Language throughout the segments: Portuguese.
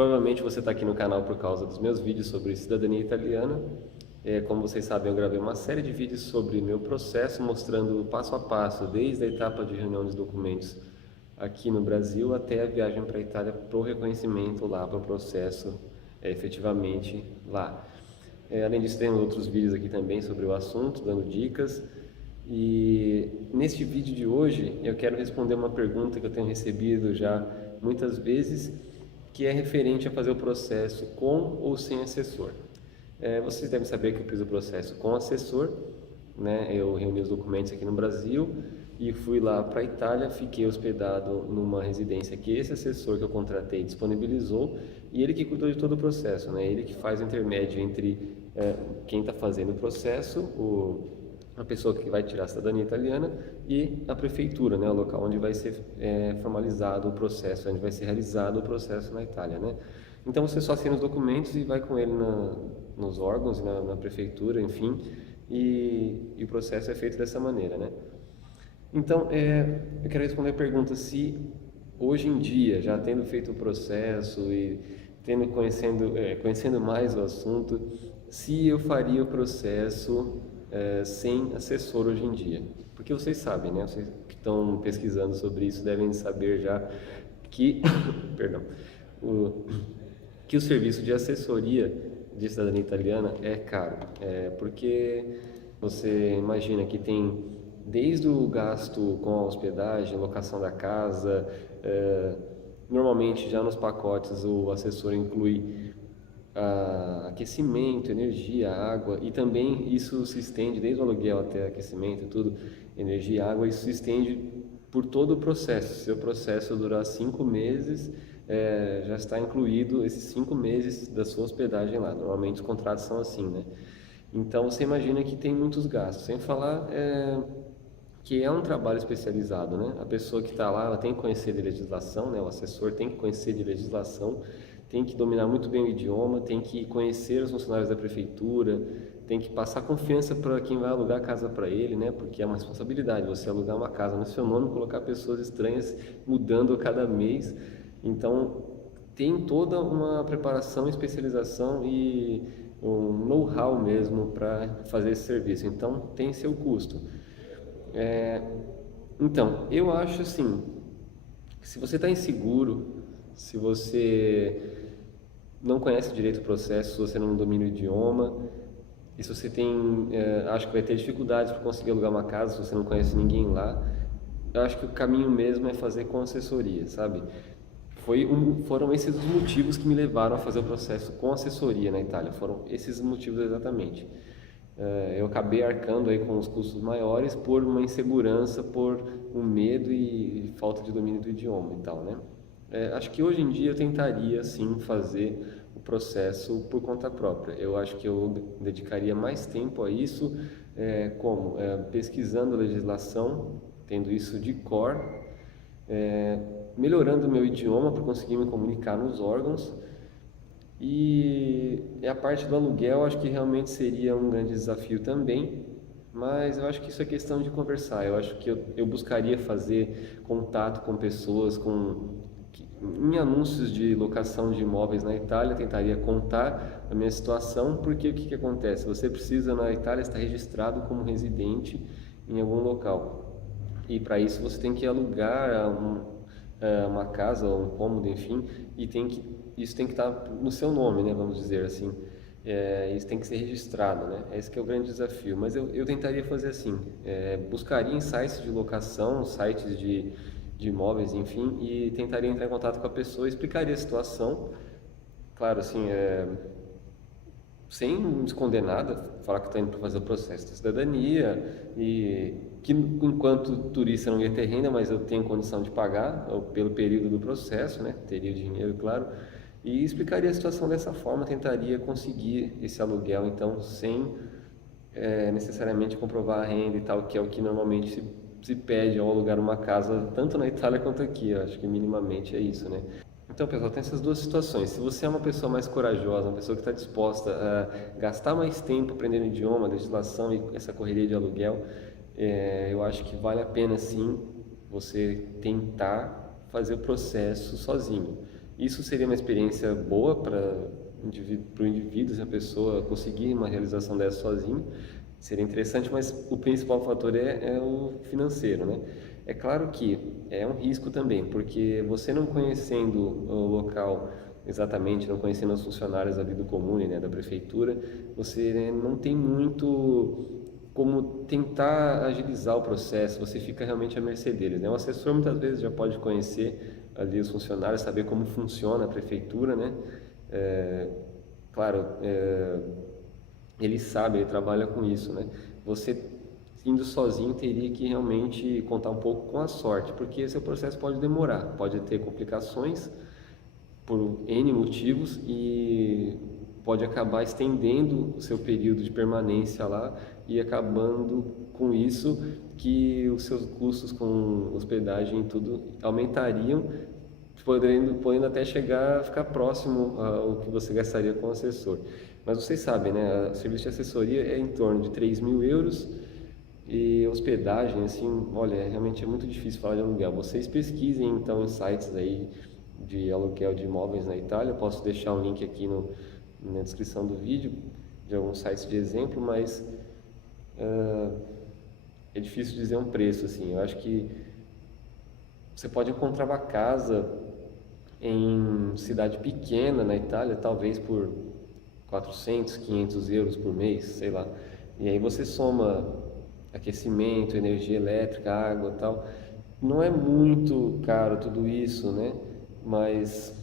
Provavelmente você está aqui no canal por causa dos meus vídeos sobre cidadania italiana. Como vocês sabem, eu gravei uma série de vídeos sobre meu processo, mostrando passo a passo, desde a etapa de reunião dos documentos aqui no Brasil até a viagem para a Itália para o reconhecimento lá, para o processo efetivamente lá. Além disso, tem outros vídeos aqui também sobre o assunto, dando dicas. E neste vídeo de hoje eu quero responder uma pergunta que eu tenho recebido já muitas vezes, que é referente a fazer o processo com ou sem assessor. Vocês devem saber que eu fiz o processo com assessor, né? Eu reuni os documentos aqui no Brasil e fui lá para a Itália, fiquei hospedado numa residência que esse assessor que eu contratei disponibilizou, e ele que cuidou de todo o processo, né? Ele que faz o intermédio entre quem está fazendo o processo, a pessoa que vai tirar a cidadania italiana, e a prefeitura, né, o local onde vai ser formalizado o processo, onde vai ser realizado o processo na Itália, né? Então você só assina os documentos e vai com ele nos órgãos, na prefeitura, enfim, e o processo é feito dessa maneira, né? Então, eu quero responder a pergunta se hoje em dia, já tendo feito o processo e conhecendo mais o assunto, se eu faria o processo sem assessor hoje em dia. Porque vocês sabem, né? Vocês que estão pesquisando sobre isso devem saber já que, perdão, que o serviço de assessoria de cidadania italiana é caro. Porque você imagina que tem desde o gasto com a hospedagem, locação da casa, normalmente já nos pacotes o assessor inclui aquecimento, energia, água, e também isso se estende desde o aluguel até aquecimento, tudo, energia, água, isso se estende por todo o processo. Se o processo durar 5 meses, já está incluído esses 5 meses da sua hospedagem lá. Normalmente os contratos são assim, né? Então você imagina que tem muitos gastos, sem falar que é um trabalho especializado, né? A pessoa que está lá, ela tem que conhecer de legislação, né? O assessor tem que conhecer de legislação, tem que dominar muito bem o idioma, tem que conhecer os funcionários da prefeitura, tem que passar confiança para quem vai alugar a casa para ele, né? Porque é uma responsabilidade você alugar uma casa no seu nome, colocar pessoas estranhas mudando a cada mês. Então, tem toda uma preparação, especialização e um know-how mesmo para fazer esse serviço. Então, tem seu custo. Então, eu acho assim, que se você está inseguro, se você não conhece direito o processo, se você não domina o idioma, e se você acho que vai ter dificuldades para conseguir alugar uma casa, se você não conhece ninguém lá, eu acho que o caminho mesmo é fazer com assessoria, sabe? Foram esses os motivos que me levaram a fazer o processo com assessoria na Itália, foram esses os motivos exatamente. Eu acabei arcando aí com os custos maiores por uma insegurança, por um medo e falta de domínio do idioma e tal, né? Acho que hoje em dia eu tentaria sim fazer o processo por conta própria. Eu acho que eu dedicaria mais tempo a isso, pesquisando a legislação, tendo isso de cor, melhorando o meu idioma para conseguir me comunicar nos órgãos. E a parte do aluguel acho que realmente seria um grande desafio também, mas eu acho que isso é questão de conversar. Eu acho que eu buscaria fazer contato com pessoas, em anúncios de locação de imóveis na Itália, tentaria contar a minha situação, porque o que acontece? Você precisa na Itália estar registrado como residente em algum local, e para isso você tem que alugar uma casa ou um cômodo, enfim, e isso tem que estar no seu nome, né, vamos dizer assim. Isso tem que ser registrado, né? Esse que é o grande desafio. Mas eu tentaria fazer assim, buscaria em sites de locação, sites de imóveis, enfim, e tentaria entrar em contato com a pessoa, explicaria a situação, claro, assim, sem me esconder nada, falar que está indo para fazer o processo de cidadania e que enquanto turista não ia ter renda, mas eu tenho condição de pagar pelo período do processo, né? Teria o dinheiro, claro, e explicaria a situação dessa forma, tentaria conseguir esse aluguel, então, sem necessariamente comprovar a renda e tal, que é o que normalmente se pede ao alugar uma casa, tanto na Itália quanto aqui. Eu acho que minimamente é isso, né? Então, pessoal, tem essas duas situações. Se você é uma pessoa mais corajosa, uma pessoa que está disposta a gastar mais tempo aprendendo idioma, legislação e essa correria de aluguel, eu acho que vale a pena sim você tentar fazer o processo sozinho. Isso seria uma experiência boa para o indivíduo, se a pessoa conseguir uma realização dessa sozinho, seria interessante, mas o principal fator é o financeiro, né? É claro que é um risco também, porque você não conhecendo o local exatamente, não conhecendo os funcionários ali do comune, né, da prefeitura, você, né, não tem muito como tentar agilizar o processo, você fica realmente à mercê deles, né? O assessor muitas vezes já pode conhecer ali os funcionários, saber como funciona a prefeitura, né? É, claro, ele sabe, ele trabalha com isso, né? Você indo sozinho teria que realmente contar um pouco com a sorte, porque seu processo pode demorar, pode ter complicações por N motivos e pode acabar estendendo o seu período de permanência lá e acabando com isso que os seus custos com hospedagem e tudo aumentariam, podendo até chegar a ficar próximo ao que você gastaria com o assessor. Mas vocês sabem, né? O serviço de assessoria é em torno de 3 mil euros e hospedagem, assim, olha, realmente é muito difícil falar de aluguel. Vocês pesquisem então em sites aí de aluguel de imóveis na Itália. Eu posso deixar um link aqui na descrição do vídeo de alguns sites de exemplo, mas é difícil dizer um preço, assim. Eu acho que você pode encontrar uma casa em cidade pequena na Itália, talvez por 400, 500 euros por mês, sei lá. E aí você soma aquecimento, energia elétrica, água e tal. Não é muito caro tudo isso, né? Mas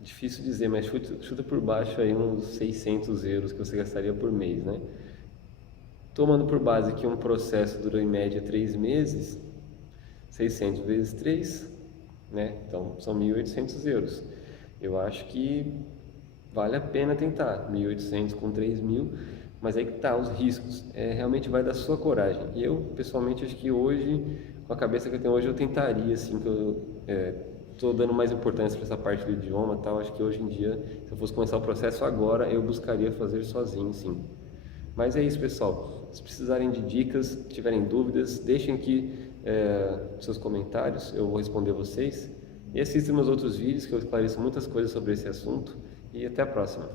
difícil dizer, mas chuta por baixo aí uns 600 euros que você gastaria por mês, né? Tomando por base que um processo dura em média 3 meses, 600 vezes 3, né? Então são 1.800 euros. Eu acho que vale a pena tentar, 1.800 com 3.000, mas aí que tá os riscos, realmente vai da sua coragem. E eu, pessoalmente, acho que hoje, com a cabeça que eu tenho hoje, eu tentaria, assim, que eu estou dando mais importância para essa parte do idioma e tal, acho que hoje em dia, se eu fosse começar o processo agora, eu buscaria fazer sozinho, sim. Mas é isso, pessoal. Se precisarem de dicas, tiverem dúvidas, deixem aqui seus comentários, eu vou responder vocês. E assistam meus outros vídeos que eu esclareço muitas coisas sobre esse assunto. E até a próxima.